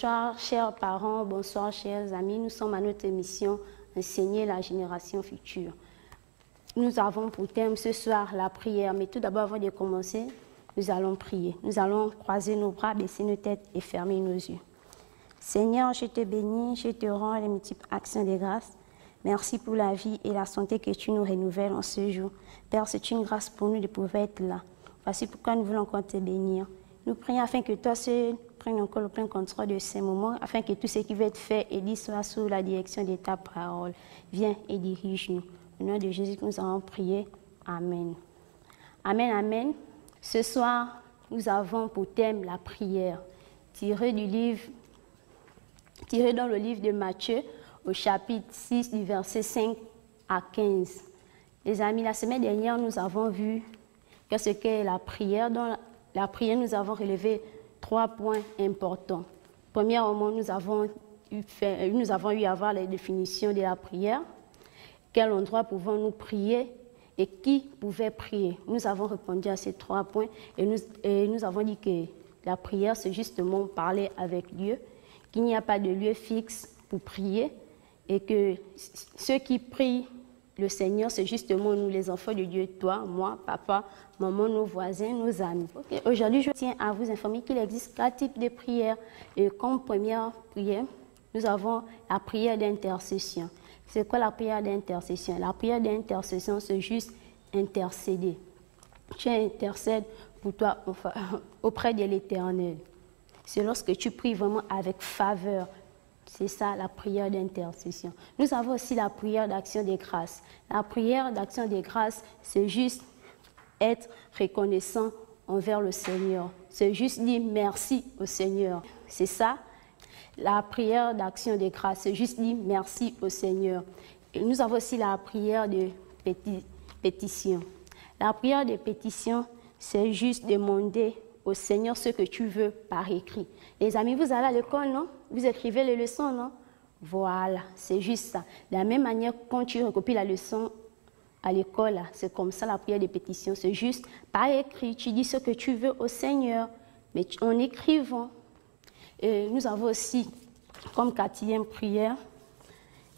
Bonsoir, chers parents, bonsoir, chers amis. Nous sommes à notre émission Enseigner la génération future. Nous avons pour thème ce soir la prière. Mais tout d'abord, avant de commencer, nous allons prier. Nous allons croiser nos bras, baisser nos têtes et fermer nos yeux. Seigneur, je te bénis, je te rends les multiples actions de grâce. Merci pour la vie et la santé que tu nous renouvelles en ce jour. Père, c'est une grâce pour nous de pouvoir être là. Voici pourquoi nous voulons encore te bénir. Nous prions afin que toi seul prennes encore le plein contrôle de ces moments, afin que tout ce qui va être fait et dit soit sous la direction de ta parole. Viens et dirige-nous. Au nom de Jésus, nous allons prier. Amen. Amen, amen. Ce soir, nous avons pour thème la prière, tiré dans le livre de Matthieu, au chapitre 6, du verset 5 à 15. Les amis, la semaine dernière, nous avons vu ce qu'est la prière. Dans la prière, nous avons relevé 3 points importants. Premièrement, nous avons eu à voir la définition de la prière. Quel endroit pouvons-nous prier et qui pouvait prier? Nous avons répondu à ces 3 points et nous avons dit que la prière, c'est justement parler avec Dieu, qu'il n'y a pas de lieu fixe pour prier et que ceux qui prient le Seigneur, c'est justement nous, les enfants de Dieu, toi, moi, papa, maman, nos voisins, nos amis. Okay. Aujourd'hui, je tiens à vous informer qu'il existe 4 types de prières. Et comme première prière, nous avons la prière d'intercession. C'est quoi la prière d'intercession? La prière d'intercession, c'est juste intercéder. Tu intercèdes pour toi auprès de l'Éternel. C'est lorsque tu pries vraiment avec faveur. C'est ça la prière d'intercession. Nous avons aussi la prière d'action des grâces. La prière d'action des grâces, c'est juste être reconnaissant envers le Seigneur. C'est juste dire merci au Seigneur. C'est ça. La prière d'action des grâces, c'est juste dire merci au Seigneur. Et nous avons aussi la prière de pétition. La prière de pétition, c'est juste demander au Seigneur ce que tu veux par écrit. Les amis, vous allez à l'école, non? Vous écrivez les leçons, non? Voilà, c'est juste ça. De la même manière, quand tu recopies la leçon à l'école, c'est comme ça la prière de pétition. C'est juste par écrit, tu dis ce que tu veux au Seigneur, mais en écrivant. Et nous avons aussi, comme 4e prière,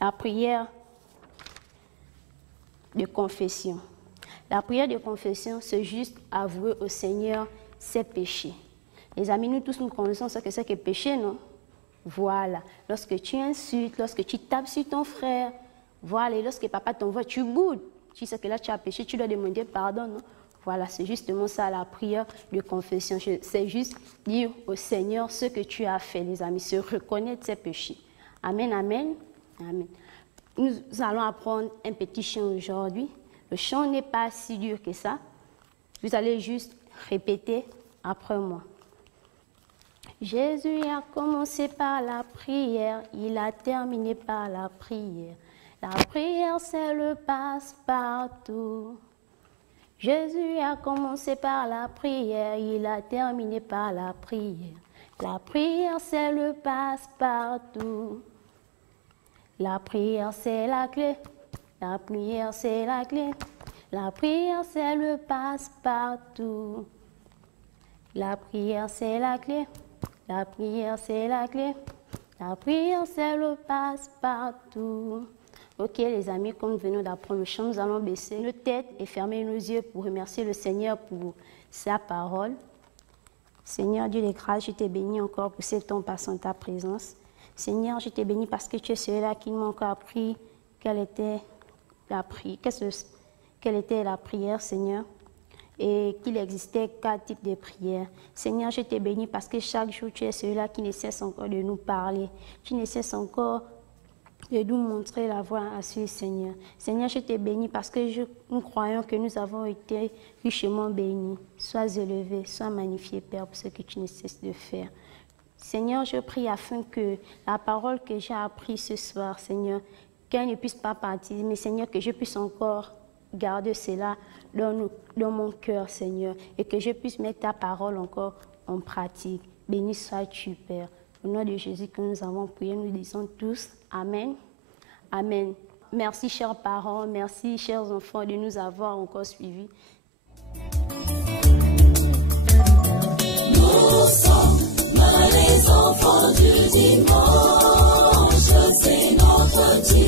la prière de confession. La prière de confession, c'est juste avouer au Seigneur ses péchés. Les amis, nous tous, nous connaissons ce que c'est que péché, non? Voilà. Lorsque tu insultes, lorsque tu tapes sur ton frère, voilà. Et lorsque papa t'envoie, tu boudes. Tu sais que là, tu as péché, tu dois demander pardon, non? Voilà, c'est justement ça, la prière de confession. C'est juste dire au Seigneur ce que tu as fait, les amis, se reconnaître ses péchés. Amen, amen, amen. Nous allons apprendre un petit chant aujourd'hui. Le chant n'est pas si dur que ça. Vous allez juste répéter après moi. Jésus a commencé par la prière, il a terminé par la prière. La prière, c'est le passe-partout. Jésus a commencé par la prière, il a terminé par la prière. La prière, c'est le passe-partout. La prière, c'est la clé. La prière, c'est la clé. La prière, c'est le passe-partout. La prière, c'est la clé. La prière, c'est la clé. La prière, c'est le passe-partout. Ok, les amis, comme nous venons d'apprendre le chant, nous allons baisser nos têtes et fermer nos yeux pour remercier le Seigneur pour sa parole. Seigneur Dieu des grâces, je te bénis encore pour ce temps passant ta présence. Seigneur, je te bénis parce que tu es celui-là qui m'a encore appris quelle était la prière, Seigneur, et qu'il existait 4 types de prières. Seigneur, je te bénis parce que chaque jour, tu es celui-là qui ne cesse encore de nous parler. Tu ne cesses encore de nous montrer la voie à suivre, Seigneur. Seigneur, je te bénis parce que nous croyons que nous avons été richement bénis. Sois élevé, sois magnifié, Père, pour ce que tu ne cesses de faire. Seigneur, je prie afin que la parole que j'ai apprise ce soir, Seigneur, qu'elle ne puisse pas partir, mais Seigneur, que je puisse encore garder cela dans mon cœur, Seigneur, et que je puisse mettre ta parole encore en pratique. Béni sois-tu, Père. Au nom de Jésus que nous avons prié, nous disons tous Amen. Amen. Merci, chers parents, merci, chers enfants, de nous avoir encore suivis. Nous sommes les enfants de Dieu. Dieu.